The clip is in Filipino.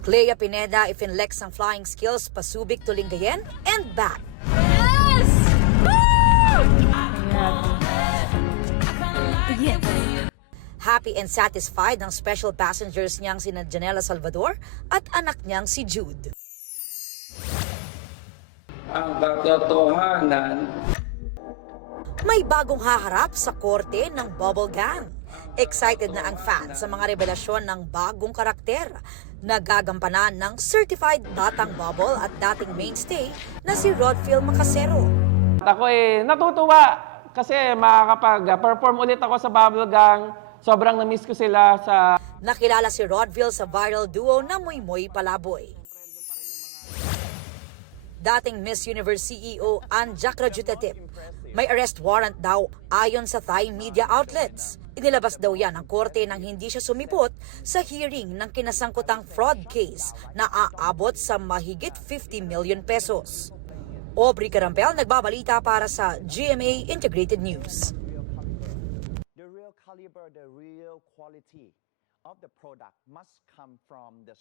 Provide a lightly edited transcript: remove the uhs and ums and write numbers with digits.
Clea Pineda ifinlex ang flying skills pasubik to Lingayen and back. Yes! Yes! Happy and satisfied ang special passengers niyang sina Janela Salvador at anak niyang si Jude. Ang katotohanan, May bagong haharap sa korte ng Bubble Gang. Excited na ang fans sa mga revelasyon ng bagong karakter na gagampanan ng certified batang bubble at dating mainstay na si Rodfield Macasero. Ako natutuwa kasi makakapag-perform ulit ako sa Bubble Gang. Sobrang na-miss ko sila sa... Nakilala si Rodfield sa viral duo na Moy Moy Palaboy. Dating Miss Universe CEO Anja Krajutatip, may arrest warrant daw ayon sa Thai media outlets. Inilabas daw yan ng korte nang hindi siya sumipot sa hearing ng kinasangkutang fraud case na aabot sa mahigit 50 million pesos. Aubrey Carampel nagbabalita para sa GMA Integrated News. The real caliber, the real quality of the product must come from the